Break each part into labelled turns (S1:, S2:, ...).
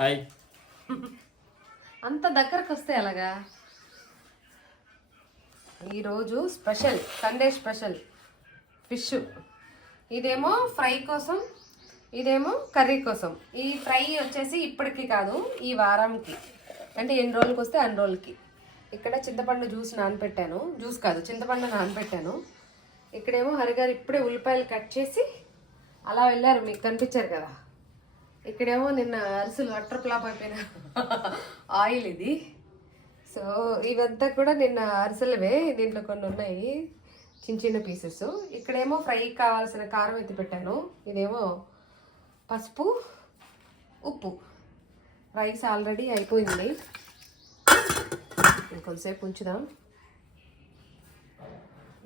S1: Hi.
S2: అంత దగ్గరకు వస్తే ఎలాగా? ఈరోజు స్పెషల్ సండే స్పెషల్ ఫిష్. ఇదేమో ఫ్రై కోసం ఇదేమో కర్రీ కోసం. ఈ ఫ్రై వచ్చేసి ఇప్పటికి కాదు ఈ వారంకి. అంటే ఎన్ని రోజులకి వస్తే అన్ని రోజులకి. ఇక్కడ చింతపండు జ్యూస్ నానబెట్టాను జ్యూస్ కాదు చింతపండు నానబెట్టాను ఇక్కడేమో హరిగారు ఇప్పుడే ఉల్లిపాయలు కట్ చేసి అలా వెళ్ళారు మీకు కనిపించారు కదా. ఇక్కడేమో నిన్న అరిసెలు వాటర్ ఫ్లాప్ అయిపోయిన ఆయిల్ ఇది. సో ఇవంతా కూడా నిన్న అరిసెలవే దీంట్లో కొన్ని ఉన్నాయి చిన్న చిన్న పీసెస్. ఇక్కడేమో ఫ్రై కావాల్సిన కారం ఎత్తి పెట్టాను. ఇదేమో పసుపు ఉప్పు. రైస్ ఆల్రెడీ అయిపోయింది. ఇంకొంతసేపు ఉంచుదాం.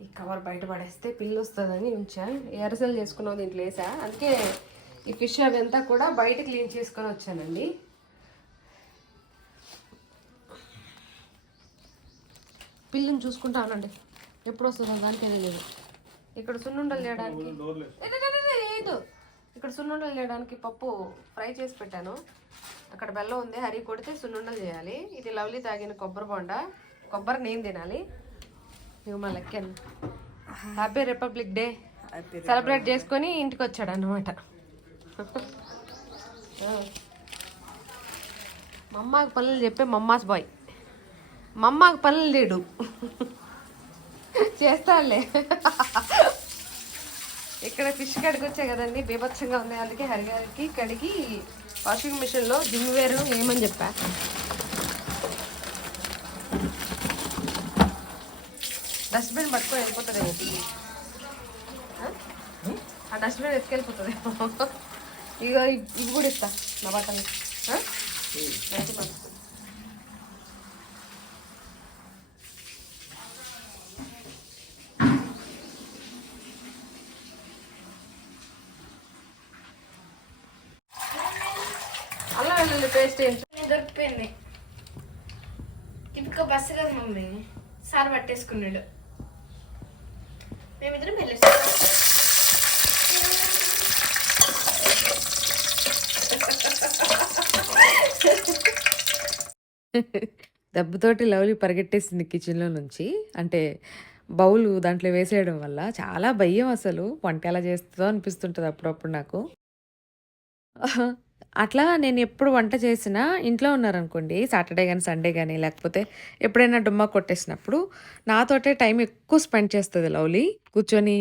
S2: ఈ కవర్ బయట పడేస్తే పిల్లు వస్తుందని ఉంచా. ఈ అరిసెలు చేసుకున్నాం దీంట్లో వేసా? అందుకే ఈ ఫిష్ అదంతా కూడా బయట క్లీన్ చేసుకొని వచ్చానండి. పిల్లిని చూసుకుంటా ఉండండి ఎప్పుడు వస్తుందో దానికే తెలియదు ఇక్కడ సున్నుండలు చేయడానికి లేదు. ఇక్కడ సున్నుండలు చేయడానికి పప్పు ఫ్రై చేసి పెట్టాను. అక్కడ బెల్లం ఉంది హరి కొడితే సున్నుండలు చేయాలి. ఇది లవ్లీ తాగిన కొబ్బరి బొండ. కొబ్బరి నేను తినాలి. నువ్వు మా లెక్కను హ్యాపీ రిపబ్లిక్ డే. సెలబ్రేట్ చేసుకొని ఇంటికి వచ్చాడు అనమాట మమ్మాకి పనులు చెప్పే మమ్మాస్ బాయ్. మమ్మాకి పనులు లేడు. చేస్తాడులే. ఇక్కడ ఫిష్ కడిగి వచ్చాయి కదండి బీభత్సంగా ఉన్నాయి అందుకే హరిగారికి కడిగి వాషింగ్ మిషన్లో జిమ్ వేరు ఏమని చెప్పా? డస్ట్బిన్ పట్టుకొని వెళ్ళిపోతుందేమో ఆ? ఆ డస్ట్బిన్ ఎత్తుకెళ్ళిపోతుందేమో ఇక ఇవి కూడా ఇస్తా నా బట్టలు. మంచి పని. అల్లం వెల్లుల్లి పేస్ట్ ఏంటి
S3: దొరికిపోయింది. ఇంకా బస్సు కదా మమ్మీ. సార్ పట్టేసుకున్నాడు. మేమిద్దరం వెళ్ళేస్తాం
S2: దెబ్బతోటి లవ్లీ పరిగెట్టేసింది కిచెన్లో నుంచి. అంటే బౌల్ దాంట్లో వేసేయడం వల్ల చాలా భయం అసలు. వంట ఎలా చేస్తుందో అనిపిస్తుంటుంది అప్పుడప్పుడు నాకు. అట్లా నేను ఎప్పుడు వంట చేసినా ఇంట్లో ఉన్నారనుకోండి సాటర్డే కానీ సండే కానీ లేకపోతే ఎప్పుడైనా డుమ్మా కొట్టేసినప్పుడు నాతోటే టైం ఎక్కువ స్పెండ్ చేస్తుంది లవ్లీ. కూర్చొని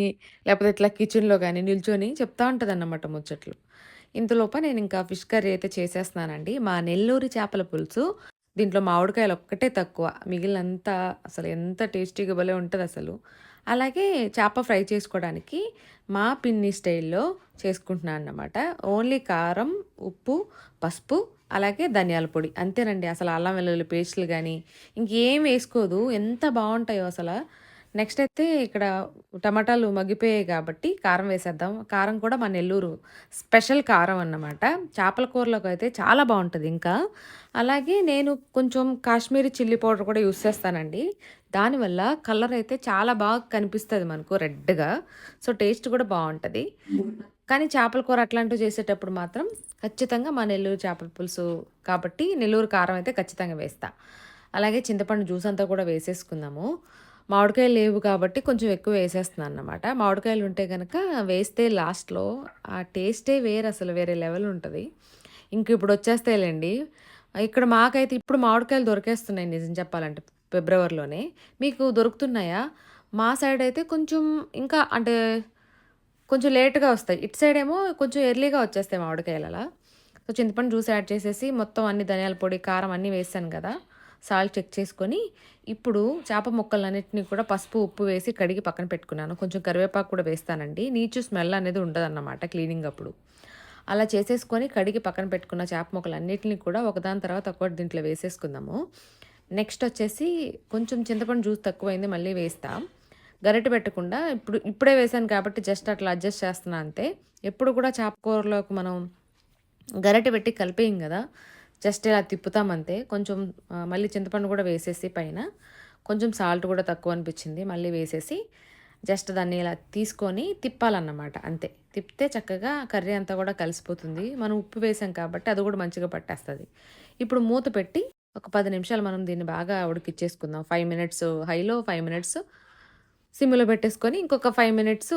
S2: లేకపోతే ఇట్లా కిచెన్లో కానీ నిల్చొని చెప్తా ఉంటుంది అన్నమాట ముచ్చట్లు. ఇంతలోప నేను ఇంకా ఫిష్ కర్రీ అయితే చేసేస్తున్నానండి. మా నెల్లూరు చేపల పులుసు దీంట్లో మామిడికాయలు ఒక్కటే తక్కువ మిగిలినంతా అసలు ఎంత టేస్టీగా భలే ఉంటుంది అసలు. అలాగే చేప ఫ్రై చేసుకోవడానికి మా పిన్ని స్టైల్లో చేసుకుంటున్నాను అన్నమాట. ఓన్లీ కారం ఉప్పు పసుపు అలాగే ధనియాల పొడి. అంతేనండి అసలు అల్లం వెల్లుల్లి పేస్టులు కానీ ఇంకేం వేసుకోదు. ఎంత బాగుంటాయో అసలు. నెక్స్ట్ అయితే ఇక్కడ టమాటాలు మగ్గిపోయాయి కాబట్టి కారం వేసేద్దాం. కారం కూడా మా నెల్లూరు స్పెషల్ కారం అన్నమాట. చేపల కూరలోకి అయితే చాలా బాగుంటుంది ఇంకా. అలాగే నేను కొంచెం కాశ్మీరీ చిల్లీ పౌడర్ కూడా యూస్ చేస్తానండి. దానివల్ల కలర్ అయితే చాలా బాగా కనిపిస్తుంది మనకు రెడ్గా. సో టేస్ట్ కూడా బాగుంటుంది. కానీ చేపల కూర అట్లాంటివి చేసేటప్పుడు మాత్రం ఖచ్చితంగా మా నెల్లూరు చేపల పులుసు కాబట్టి నెల్లూరు కారం అయితే ఖచ్చితంగా వేస్తా. అలాగే చింతపండు జ్యూస్ అంతా కూడా వేసేసుకుందాము. మామిడికాయలు లేవు కాబట్టి కొంచెం ఎక్కువ వేసేస్తున్నాను అన్నమాట. మామిడికాయలు ఉంటే కనుక వేస్తే లాస్ట్లో ఆ టేస్టే వేరే అసలు వేరే లెవెల్ ఉంటుంది. ఇంక ఇప్పుడు వచ్చేస్తాయిలేండి. ఇక్కడ మాకైతే ఇప్పుడు మామిడికాయలు దొరికేస్తున్నాయి నిజం చెప్పాలంటే ఫిబ్రవరిలోనే. మీకు దొరుకుతున్నాయా? మా సైడ్ అయితే కొంచెం ఇంకా అంటే కొంచెం లేట్గా వస్తాయి. ఇటు సైడ్ ఏమో కొంచెం ఎర్లీగా వచ్చేస్తాయి మామిడికాయలు అలా సో చింతపండు జ్యూస్ యాడ్ చేసేసి మొత్తం అన్ని ధనియాల పొడి కారం అన్నీ వేసాను కదా. సాల్ట్ చెక్ చేసుకొని ఇప్పుడు చేప ముక్కలన్నిటిని కూడా పసుపు ఉప్పు వేసి కడిగి పక్కన పెట్టుకున్నాను. కొంచెం కరివేపాకు కూడా వేస్తానండి. నీచు స్మెల్ అనేది ఉండదన్నమాట క్లీనింగ్ అప్పుడు. అలా చేసేసుకొని కడిగి పక్కన పెట్టుకున్న చేప ముక్కలు కూడా ఒకదాని తర్వాత ఒకటి దీంట్లో వేసేసుకుందాము. నెక్స్ట్ వచ్చేసి కొంచెం చింతపండు జ్యూస్ తక్కువైంది మళ్ళీ వేస్తాం. గరిటె పెట్టకుండా ఇప్పుడు ఇప్పుడే వేసాను కాబట్టి జస్ట్ అట్లా అడ్జస్ట్ చేస్తున్నా అంతే. ఎప్పుడు కూడా చేప కూరలోకి మనం గరిటె పెట్టి కలిపేయం కదా. జస్ట్ ఇలా తిప్పుతాం అంతే కొంచెం మళ్ళీ చింతపండు కూడా వేసేసి పైన. కొంచెం సాల్ట్ కూడా తక్కువ అనిపించింది. మళ్ళీ వేసేసి జస్ట్ దాన్ని ఇలా తీసుకొని తిప్పాలన్నమాట. అంతే. తిప్పితే చక్కగా కర్రీ అంతా కూడా కలిసిపోతుంది. మనం ఉప్పు వేసాం కాబట్టి అది కూడా మంచిగా పట్టేస్తుంది. ఇప్పుడు మూత పెట్టి ఒక పది నిమిషాలు మనం దీన్ని బాగా ఉడికిచ్చేసుకుందాం. ఫైవ్ మినిట్స్ హైలో ఫైవ్ మినిట్స్ సిమ్లో పెట్టేసుకొని ఇంకొక ఫైవ్ మినిట్స్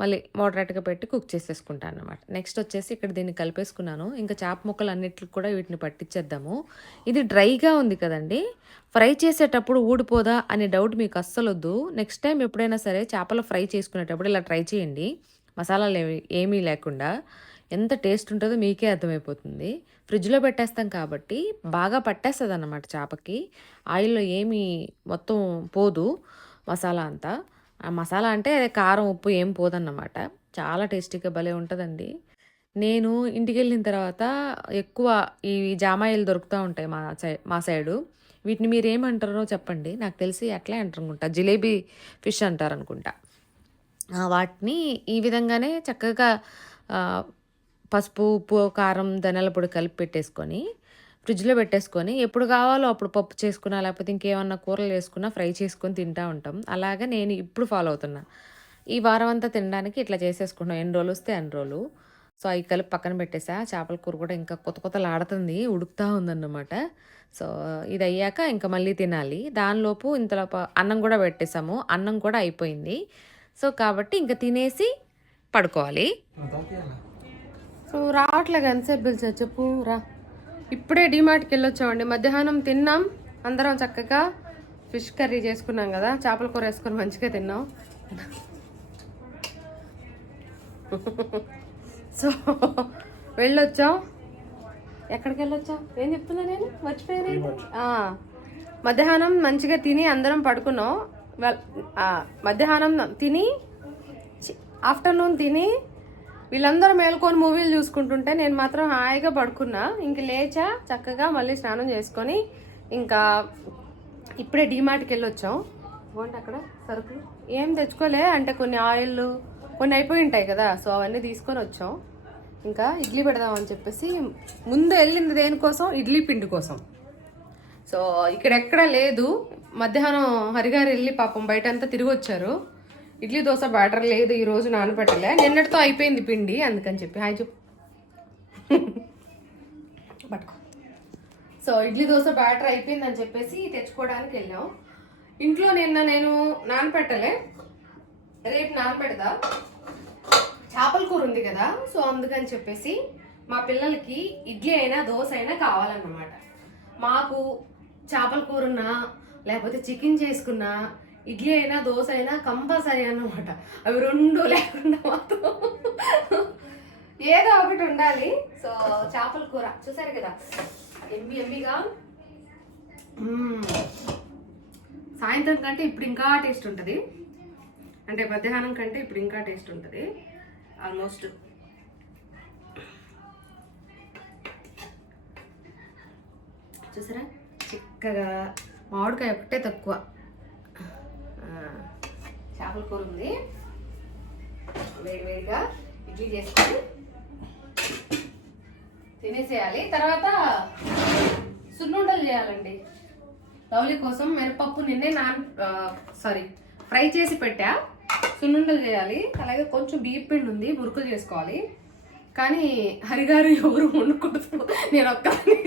S2: మళ్ళీ మోడరేట్గా పెట్టి కుక్ చేసేసుకుంటాను అనమాట నెక్స్ట్ వచ్చేసి ఇక్కడ దీన్ని కలిపేసుకున్నాను. ఇంకా చేప ముక్కలు అన్నిటికి కూడా వీటిని పట్టించేద్దాము. ఇది డ్రైగా ఉంది కదండి. ఫ్రై చేసేటప్పుడు ఊడిపోదా అనే డౌట్ మీకు అస్సలు వద్దు నెక్స్ట్ టైం ఎప్పుడైనా సరే చేపలు ఫ్రై చేసుకునేటప్పుడు ఇలా ట్రై చేయండి. మసాలాలు ఏమి ఏమీ లేకుండా. ఎంత టేస్ట్ ఉంటుందో మీకే అర్థమైపోతుంది. ఫ్రిడ్జ్లో పెట్టేస్తాం కాబట్టి బాగా పట్టేస్తుంది అన్నమాట చేపకి. ఆయిల్లో ఏమీ మొత్తం పోదు మసాలా అంతా. మసాలా అంటే అదే కారం ఉప్పు ఏం పోదన్నమాట. చాలా టేస్టీగా భలే ఉంటుందండి. నేను ఇంటికి వెళ్ళిన తర్వాత ఎక్కువ ఈ జామాయిలు దొరుకుతూ ఉంటాయి మా సై మా సైడు. వీటిని మీరు ఏమంటారో చెప్పండి. నాకు తెలిసి అట్లే అంటారనుకుంటా. జిలేబీ ఫిష్ అంటారు అనుకుంటా వాటిని ఈ విధంగానే చక్కగా పసుపు ఉప్పు కారం ధనల పొడి కలిపి పెట్టేసుకొని ఫ్రిడ్జ్లో పెట్టేసుకొని ఎప్పుడు కావాలో అప్పుడు పప్పు చేసుకున్నా లేకపోతే ఇంకేమన్నా కూరలు వేసుకున్నా ఫ్రై చేసుకొని తింటూ ఉంటాం. అలాగే నేను ఇప్పుడు ఫాలో అవుతున్నా. ఈ వారం అంతా తినడానికి ఇట్లా చేసేసుకుంటాం ఎన్ని రోజులు వస్తే అన్ని రోజులు. సో అవి కలిపి పక్కన పెట్టేసా. చేపల కూర కూడా ఇంకా కొత్త కొత్తలు ఆడుతుంది ఉడుకుతూ ఉందన్నమాట. సో ఇది అయ్యాక ఇంకా మళ్ళీ తినాలి. దానిలోపు ఇంతలోపు అన్నం కూడా పెట్టేసాము అన్నం కూడా అయిపోయింది. సో కాబట్టి ఇంకా తినేసి పడుకోవాలి. సో రావట్లేదు ఎంతసేపు పిలిచా. చెప్పు రా. ఇప్పుడే డిమార్ట్కి వెళ్ళొచ్చామండి. మధ్యాహ్నం తిన్నాం. అందరం చక్కగా ఫిష్ కర్రీ చేసుకున్నాం కదా. చేపల కూర వేసుకొని మంచిగా తిన్నాం. సో వెళ్ళొచ్చాం. ఎక్కడికి వెళ్ళొచ్చాం? ఏం చెప్తున్నా నేను? మర్చిపోయాను మధ్యాహ్నం మంచిగా తిని అందరం పడుకున్నాం. మధ్యాహ్నం తిని ఆఫ్టర్నూన్ తిని వీళ్ళందరూ మేల్కొని మూవీలు చూసుకుంటుంటే నేను మాత్రం హాయిగా పడుకున్నా. ఇంక లేచా చక్కగా మళ్ళీ స్నానం చేసుకొని ఇంకా ఇప్పుడే డీమార్ట్కి వెళ్ళొచ్చాం. ఇవ్వండి అక్కడ? సరుకులు? ఏం తెచ్చుకోలే. అంటే కొన్ని ఆయిల్ కొన్ని అయిపోయి ఉంటాయి కదా సో అవన్నీ తీసుకొని వచ్చాం. ఇంకా ఇడ్లీ పెడదామని చెప్పేసి ముందు వెళ్ళింది దేనికోసం? ఇడ్లీ పిండి కోసం. సో ఇక్కడెక్కడ లేదు. మధ్యాహ్నం హరిగారు వెళ్ళి పాపం బయట అంతా తిరిగి వచ్చారు ఇడ్లీ దోశ బ్యాటర్ లేదు ఈ రోజు నానబెట్టలే. నిన్నటితో అయిపోయింది పిండి అందుకని చెప్పి. హాయ్ చెప్పు. పట్టుకో. సో ఇడ్లీ దోశ బ్యాటర్ అయిపోయిందని చెప్పేసి తెచ్చుకోవడానికి వెళ్ళాం. ఇంట్లో నిన్న నేను నానబెట్టలే. రేపు నానపెడదా చేపల కూర ఉంది కదా సో అందుకని చెప్పేసి మా పిల్లలకి ఇడ్లీ అయినా దోశ అయినా కావాలన్నమాట. మాకు చేపల కూర ఉన్నా లేకపోతే చికెన్ చేసుకున్నా ఇడ్లీ అయినా దోశ అయినా కంపల్సరీ అన్నమాట. అవి రెండు లేకుండా మాత్రం ఏదో ఒకటి ఉండాలి. సో చేపల కూర. చూసారు కదా? ఎంబి ఎంబిగా? సాయంత్రం కంటే ఇప్పుడు ఇంకా టేస్ట్ ఉంటుంది. అంటే మధ్యాహ్నం కంటే ఇప్పుడు ఇంకా టేస్ట్ ఉంటుంది. ఆల్మోస్ట్. చూసారా? చిక్కగా. మామిడికాయ ఒకటే తక్కువ. చేపల కూర ఉంది. వేడి వేడిగా ఇడ్లీ చేసుకొని తినేసేయాలి. తర్వాత సున్నుండలు చేయాలండి. లవ్లీ కోసం మినపప్పు నిన్నే నాన్ సారీ ఫ్రై చేసి పెట్టా. సున్నుండలు చేయాలి. అలాగే కొంచెం బియ్యం పిండి ఉంది మురుకులు చేసుకోవాలి. కానీ హరిగారు ఎవరు వండుకూడదు నేను ఒక్కదాన్ని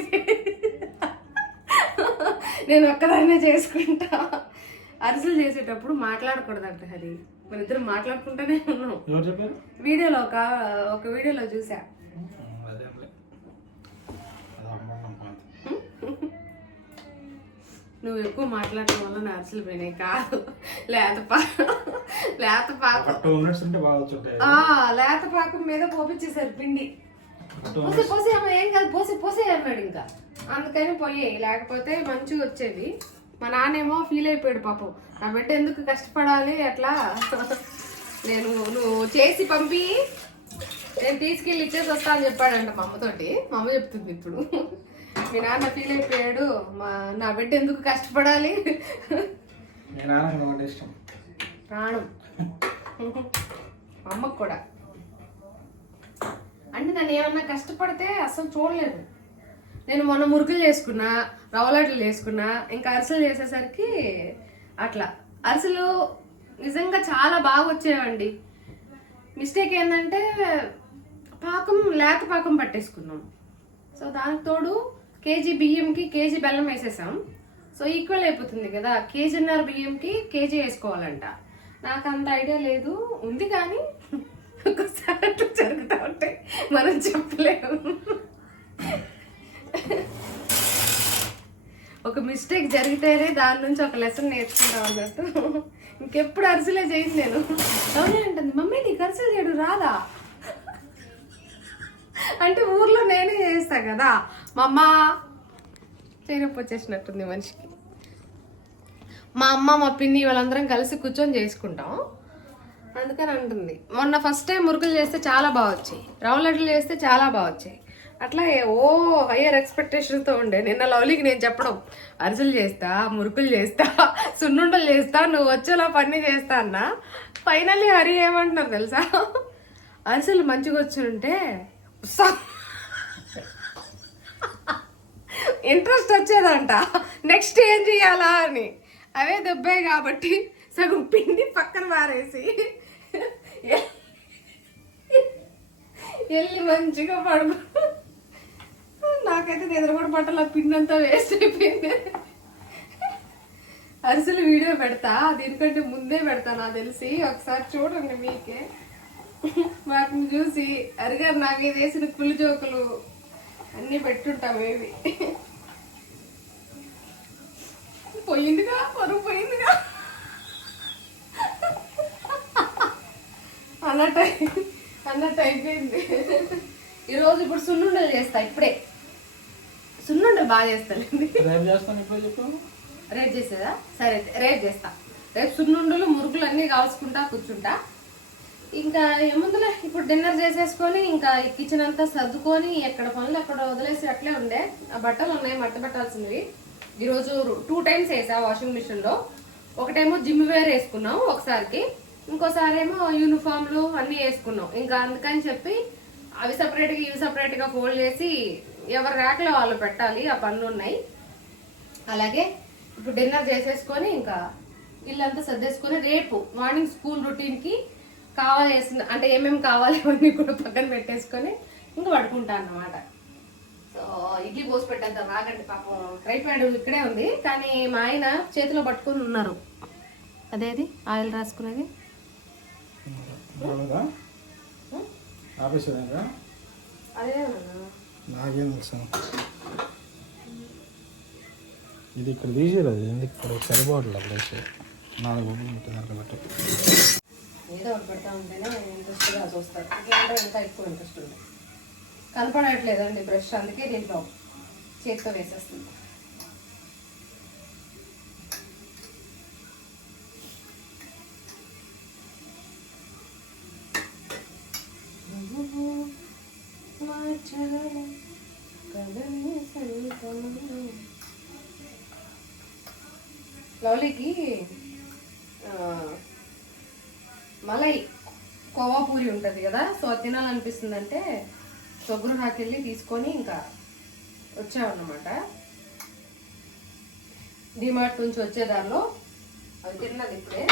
S2: నేను ఒక్కదాన్నే చేసుకుంటా. అరిసెలు చేసేటప్పుడు మాట్లాడకూడదంట హరి. మన ఇద్దరు మాట్లాడుకుంటూనే ఉన్నాం. వీడియోలో ఒక ఒక వీడియోలో చూసా. నువ్వు ఎక్కువ మాట్లాడటం వల్ల నా అరిసెలు పోయినాయి కాదు. లేత లేత పాక. లేత పాకం మీద పోపించేశారు పిండి. పోసి పోసి అమ్మ ఏం కాదు పోసి పోసే అన్నాడు ఇంకా. అందుకని పోయాయి లేకపోతే మంచిగా వచ్చేది మా నాన్నేమో ఫీల్ అయిపోయాడు పాపం. నా బిడ్డ ఎందుకు కష్టపడాలి అట్లా? నేను నువ్వు చేసి పంపి నేను తీసుకెళ్ళి ఇచ్చేసి వస్తా అని చెప్పాడంట మా అమ్మతోటి. మా అమ్మ చెప్తుంది ఇప్పుడు. మీ నాన్న ఫీల్ అయిపోయాడు. మా నా బిడ్డ ఎందుకు కష్టపడాలి? ప్రాణం. అమ్మకు కూడా. అంటే నన్ను ఏమన్నా కష్టపడితే అసలు చూడలేదు. నేను మొన్న మురుకులు చేసుకున్నా రవ్వలడ్లు చేసుకున్నా ఇంకా అరిసెలు చేసేసరికి అట్లా. అరిసెలు నిజంగా చాలా బాగా వచ్చేవండి. మిస్టేక్ ఏంటంటే పాకం లేత పాకం పట్టేసుకున్నాం. సో దానికి తోడు కేజీ బియ్యంకి కేజీ బెల్లం వేసేసాం. సో ఈక్వల్ అయిపోతుంది కదా. కేజీన్నర బియ్యంకి కేజీ వేసుకోవాలంట. నాకు అంత ఐడియా లేదు. ఉంది కానీ ఒక్కోసారి అట్లా జరుగుతూ ఉంటాయి మనం చెప్పలేము. ఒక మిస్టేక్ జరిగితేనే దాని నుంచి ఒక లెసన్ నేర్చుకుంటాం అన్నట్టు. ఇంకెప్పుడు అరిసెలే చేయను నేను. అవునే అంటుంది మమ్మీ నీకు అరిసెలు చేయడం రాదా? అంటే ఊర్లో నేనే చేస్తా కదా. మా అమ్మ చేరప్పు వచ్చేసినట్టుంది మనిషికి. మా అమ్మ మా పిన్ని వాళ్ళందరం కలిసి కూర్చొని చేసుకుంటాం. అందుకని అంటుంది మొన్న ఫస్ట్ టైం మురుకులు చేస్తే చాలా బాగా వచ్చాయి. రవ్వ చేస్తే చాలా బాగా వచ్చాయి. అట్లా ఓ హయ్యర్ ఎక్స్పెక్టేషన్తో ఉండే. నిన్న లవ్లీకి నేను చెప్పడం అరిసెలు చేస్తా మురుకులు చేస్తా సున్నుండలు చేస్తా నువ్వు వచ్చేలా పని చేస్తా అన్న. ఫైనల్లీ హరి ఏమంటున్నారు తెలుసా? అరిసెలు మంచిగా వచ్చి ఉంటే ఇంట్రెస్ట్ వచ్చేదంట. నెక్స్ట్ ఏం చేయాలా అని. అవే దెబ్బే కాబట్టి సగం పిండి పక్కన మారేసి వెళ్ళి మంచిగా పడుకో నాకైతే నిద్ర కూడా పట్టాల పిండి అంతా వేస్ట్ అయిపోయింది. అసలు వీడియో పెడతా దీనికంటే ముందే పెడతా నాకు తెలిసి. ఒకసారి చూడండి మీకే. వాటిని చూసి అరిగారు నాకు ఇది వేసిన పులి జోకులు అన్నీ పెట్టుంటాం ఏవి పోయిందిగా పరువు పోయిందిగా. అన్నట్టు అయి- అన్నట్టు అయిపోయింది. ఈరోజు ఇప్పుడు సున్నుండలు చేస్తా ఇప్పుడే. సున్నుండలు బాగా చేస్తానండి
S1: రేపు చేస్తాను ఇప్పుడు
S2: రేపు చేసేదా? సరే అయితే రేపు చేస్తా. రేపు సున్నుండలు మురుకులు అన్నీ కాల్చుకుంటా కూర్చుంటా. ఇంకా ఏముందిలే ఇప్పుడు డిన్నర్ చేసేసుకొని ఇంకా కిచెన్ అంతా సర్దుకొని ఎక్కడ పనులు అక్కడ వదిలేసి అట్లే ఉండే. ఆ బట్టలు ఉన్నాయి మడత పెట్టాల్సినవి. ఈరోజు టూ టైమ్స్ వేసా వాషింగ్ మిషన్లో. ఒకటేమో జిమ్ వేర్ వేసుకున్నాం ఒకసారికి. ఇంకోసారి ఏమో యూనిఫామ్లు అన్నీ వేసుకున్నాం. ఇంకా అందుకని చెప్పి అవి సపరేట్గా ఇవి సపరేట్గా ఫోల్డ్ చేసి ఎవరి ర్యాక్లో వాళ్ళు పెట్టాలి ఆ పనులు ఉన్నాయి అలాగే ఇప్పుడు డిన్నర్ చేసేసుకొని ఇంకా ఇల్లంతా సర్దేసుకొని రేపు మార్నింగ్ స్కూల్ రొటీన్కి కావాల్సిన అంటే ఏమేమి కావాలి అవన్నీ కూడా పక్కన పెట్టేసుకొని ఇంకా పడుకుంటా అన్నమాట. సో ఇడ్లీ పోసి పెట్టేద్దాం రాగండి పాపం. ఫ్రై ప్యాడ్ ఇక్కడే ఉంది కానీ మా ఆయన చేతిలో పట్టుకొని ఉన్నారు. అదేది? ఆయిల్ రాసుకునేది? అదే.
S1: నాకేం తెలుసు. ఇది ఇక్కడ తీసేది ఎందుకు ఇక్కడ సరిపోవట్లేదు ప్లేస్ నాలుగు బొమ్మలు పెట్టి దాంట్లో పెట్టు
S2: ఏదో ఒకటి పెడతా ఉంటేనే ఇంట్రెస్ట్గా చూస్తారు. ఇట్లా అంటే ఇంకా ఎక్కువ ఇంట్రెస్ట్ ఉంటుంది. కనపడట్లేదండి బ్రష్ అందుకే దీంట్లో చేతితో వేసేస్తుంది లవ్లీకి ఆ, మలై కోవా పూరి ఉంటుంది కదా సో అది తినాలనిపిస్తుందంటే సొగ్గురు వెళ్ళి తీసుకొని ఇంకా వచ్చామన్నమాట. డిమార్ట్ నుంచి వచ్చే దారిలో అది తిన్నది ఇప్పుడే.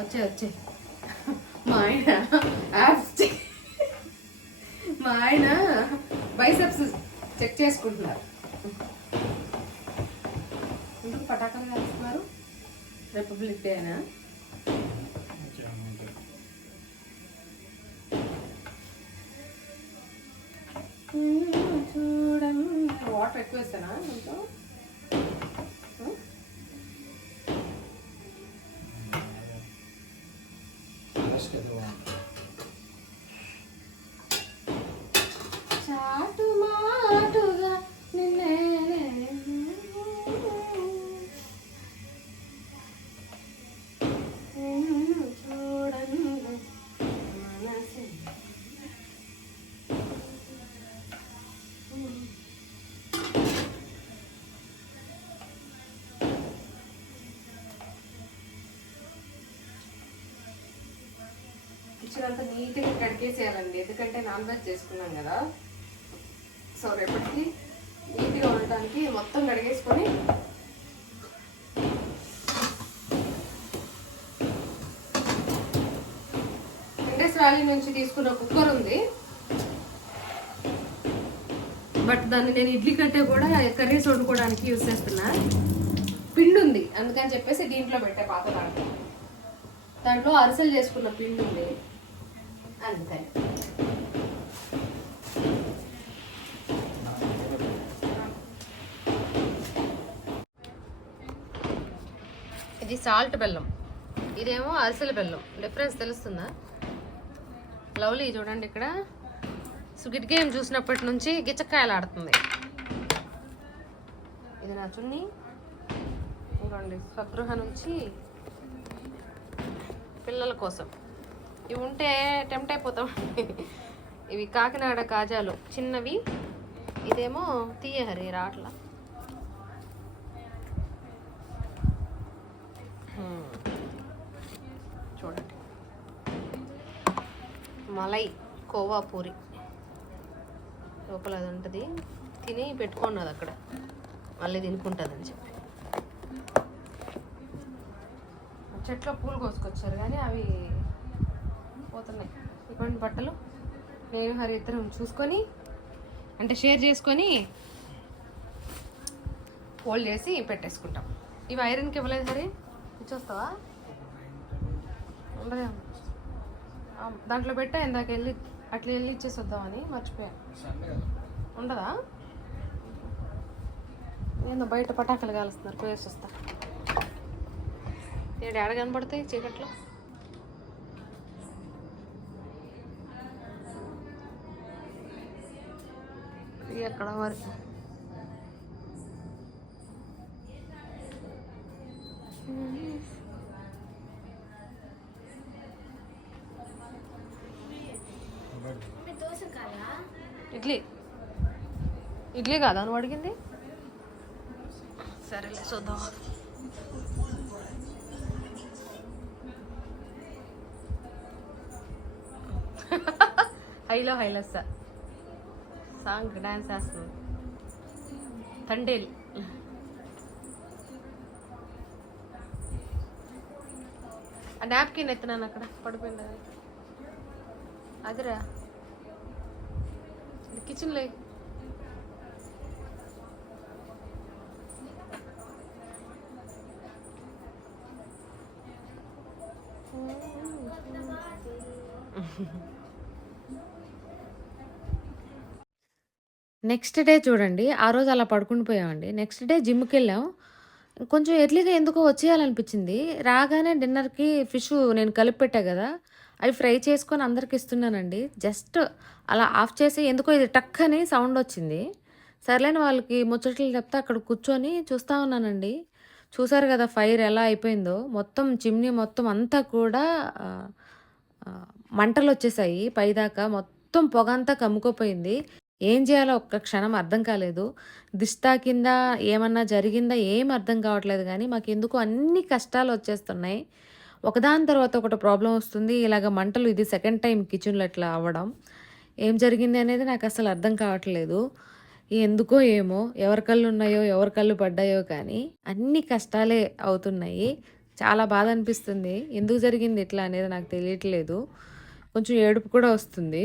S2: వచ్చే వచ్చే. మా ఆయన యాప్స్ మా ఆయన బైసెప్స్ చెక్ చేసుకుంటున్నారు. ఎందుకు పటాకాలు రిపబ్లిక్ డేనా చూడండి. వాటర్ ఎక్కువ వేస్తానా? కొంచెం? కిచెన్ నీట్గా కడిగేసేయాలండి ఎందుకంటే నాన్ వెజ్ చేసుకున్నాం కదా. సో రేపటికి నీట్గా ఉండటానికి మొత్తం కడిగేసుకొని ఇండస్ వ్యాలీ నుంచి తీసుకున్న కుక్కర్ ఉంది. బట్ దాన్ని నేను ఇడ్లీ కట్టే కూడా కర్రీస్ వండుకోవడానికి యూజ్ చేస్తున్నా. పిండి ఉంది. అందుకని చెప్పేసి దీంట్లో పెట్టే పాత దాంట్లో దాంట్లో అరిసెలు చేసుకున్న పిండి ఉంది. అందుకని ఇది సాల్ట్ బెల్లం. ఇదేమో అరిసెల బెల్లం. డిఫరెన్స్ తెలుస్తుందా? లవ్లీ చూడండి ఇక్కడ. స్విట్ గేమ్ చూసినప్పటి నుంచి గిచ్చకాయలు ఆడుతుంది. ఇది నా చున్ని. ఇంకోండి స్వగృహ నుంచి పిల్లల కోసం. ఇవి ఉంటే టెంప్ట్ అయిపోతాం. ఇవి కాకినాడ కాజాలు. చిన్నవి. ఇదేమో తీయహరి రాట్ల. చూడండి. మలై కోవా పూరి లోపల అది ఉంటుంది తిని పెట్టుకున్నది అక్కడ. మళ్ళీ తినుకుంటుంది అని చెప్పి. చెట్లో పూలు కోసుకొచ్చారు కానీ అవి పోతున్నాయి. ఇటువంటి బట్టలు నేను హరి ఇద్దరం చూసుకొని అంటే షేర్ చేసుకొని ఫోల్డ్ చేసి పెట్టేసుకుంటాం. ఇవి ఐరన్కి ఇవ్వలేదు హరి. ఇచ్చొస్తావా? ఉండదే దాంట్లో పెట్టా ఇందాక వెళ్ళి అట్లా వెళ్ళి ఇచ్చేసి వద్దామని మర్చిపోయాను. ఉండదా? నేను బయట పటాకులు కాలుస్తున్నారు పోయేసి వస్తా ఏడు ఏడ కనపడతాయి చీకట్లో? ఎక్కడ మరి
S4: కాదా
S2: ఇడ్లీ. ఇడ్లీ కాదా నువ్వు అడిగింది? సరేలే చూద్దాం. హైలో హైలెస్ సాంగ్ డాన్స్ వేస్తుంది తండేల్ ఆ నాప్కిన్ ఎత్తున్నాను అక్కడ పడిపోయింది అది. అదిరా కిచెన్లో
S5: నెక్స్ట్ డే చూడండి ఆ రోజు అలా పడుకుని పోయామండి. నెక్స్ట్ డే జిమ్కి వెళ్ళాం కొంచెం ఎర్లీగా ఎందుకో వచ్చేయాలనిపించింది. రాగానే డిన్నర్కి ఫిష్ నేను కలిపి పెట్టా కదా అవి ఫ్రై చేసుకొని అందరికి ఇస్తున్నానండి. జస్ట్ అలా ఆఫ్ చేసి ఎందుకో ఇది టక్ అని సౌండ్ వచ్చింది. సర్లేని వాళ్ళకి ముచ్చట్లు చెప్తే అక్కడ కూర్చొని చూస్తూ ఉన్నానండి. చూసారు కదా ఫైర్ ఎలా అయిపోయిందో. మొత్తం చిమ్నీ మొత్తం అంతా కూడా మంటలు వచ్చేసాయి. పైదాకా మొత్తం పొగ అంతా కమ్ముకోపోయింది. ఏం చేయాలో ఒక్క క్షణం అర్థం కాలేదు. దిష్ట కింద ఏమన్నా జరిగిందా ఏం అర్థం కావట్లేదు కానీ మాకు ఎందుకు అన్ని కష్టాలు వచ్చేస్తున్నాయి. ఒకదాని తర్వాత ఒకటి ప్రాబ్లం వస్తుంది. ఇలాగ మంటలు ఇది సెకండ్ టైం కిచెన్లో ఇట్లా అవ్వడం. ఏం జరిగింది అనేది నాకు అసలు అర్థం కావట్లేదు. ఎందుకో ఏమో ఎవరి కళ్ళు ఉన్నాయో ఎవరి కళ్ళు పడ్డాయో కానీ అన్ని కష్టాలే అవుతున్నాయి. చాలా బాధ అనిపిస్తుంది. ఎందుకు జరిగింది ఇట్లా అనేది నాకు తెలియట్లేదు. కొంచెం ఏడుపు కూడా వస్తుంది.